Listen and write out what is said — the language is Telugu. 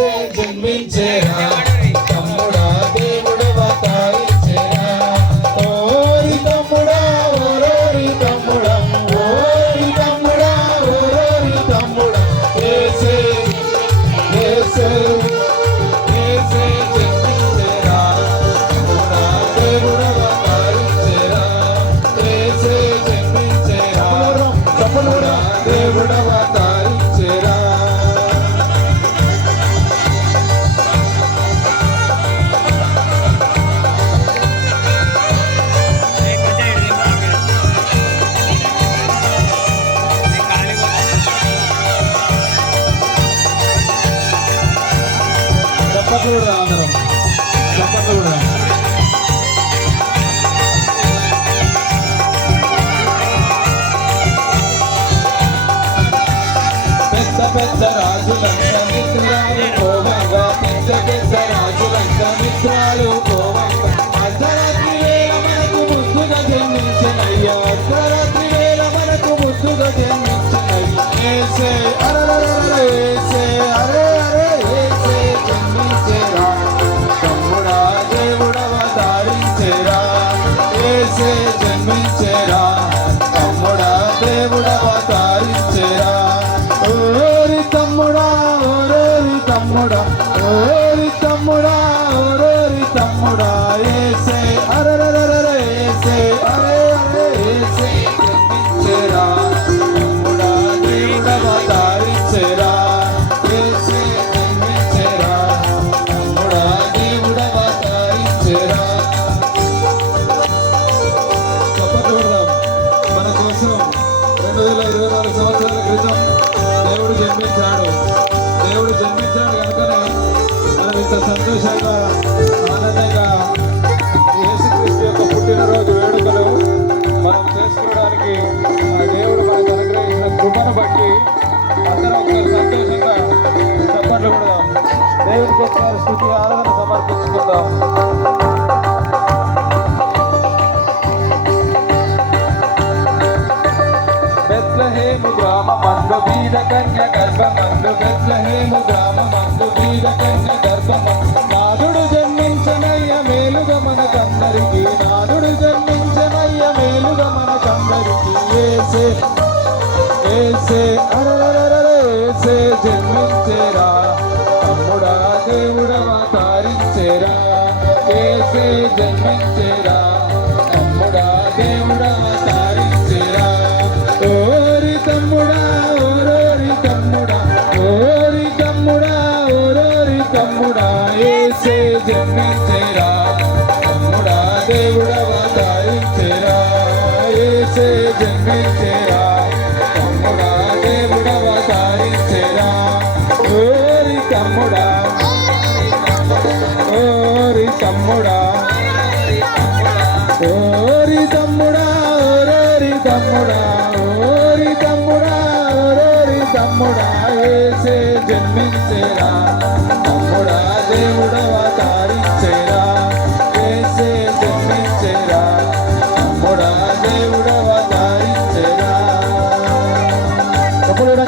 ఏసే జన్మించేరా తమ్ముడా దేవుడవతారించేరా ఓరి తమ్ముడా ఓరోరి తమ్ముడా ఓరి తమ్ముడా ఓరోరి తమ్ముడా ఏసే ఏసే ఏసే జన్మించేరా తమ్ముడా దేవుడవతారించేరా ఏసే జన్మించేరా తమ్ముడా దేవుడవతారించేరా చప్పట్లు అందరం చప్పట్లు పెద్ద పెద్ద రాజులంత మిత్రాలు పోవంగా పెద్ద పెద్ద రాజులంత మిత్రాలు పోవంగా అర్ధరాత్రి వేళ మనకు ముద్దుగా జన్మించనయ్యా అర్ధరాత్రి వేళ మనకు ముద్దుగా జన్మించనయ్యా ఏసే అరే ఏసే అరే అరే ఏసే జన్మించేరా తమ్ముడా దేవుడవతారించేరా ఏసే జన్మించేరా తమ్ముడా దేవుడవతారించేరా ఓరి తమ్ముడా ఓరోరి తమ్ముడా ఓరి తమ్ముడా ఓరోరి తమ్ముడా ఏసే అరెరెరెరె ఏసే అరే అరే ఏసే జన్మించేరా తమ్ముడా దేవుడవతారించేరా ఏసే జన్మించేరా తమ్ముడా దేవుడవతారించేరా మన కోసం 2024 సంవత్సరాల క్రితం దేవుడు జన్మించాడు కనుకనే మనం ఇంత సంతోషంగా ఆనందంగా యేసుక్రీస్తు యొక్క పుట్టినరోజు వేడుకలు మనం చేసుకోవడానికి ఆ దేవుడు మనకు అనుగ్రహించిన కృపను బట్టి అందరం ఒకసారి సంతోషంగా చప్పట్లు కొడదాం దేవుడికి ఒకసారి స్తుతి ఆరాధన సమర్పించుకుందాం బెత్లెహేము గ్రామమందు వీర కన్య గర్భమందు బెత్లెహేము గ్రామమందు వీర కన్య గర్భమందు నాదుడు జన్మించనయ్య మేలుగా మనకందరికి నాదుడు జన్మించనయ్య మేలుగా మనకందరికి ఏసే ఏసే అరెరెరెరె ఏసే జన్మించేరా తమ్ముడా దేవుడవతారించేరా ఏసే జన్మించేరా తమ్ముడా దేవుడవతారించేరా ఓరి తమ్ముడా ఓరోరి తమ్ముడా ఓరి తమ్ముడా ఓరోరి తమ్ముడా ఏసే జన్మించేరా తమ్ముడా దేవుడవతారించేరా ఏసే జన్మించేరా తమ్ముడా దేవుడవతారించేరా ఓరి తమ్ముడా ఓరి తమ్ముడా ఓరి తమ్ముడా ఓరోరి తమ్ముడా ఓరి తమ్ముడా ఓరోరి తమ్ముడా ఏసే జన్మించేరా తమ్ముడా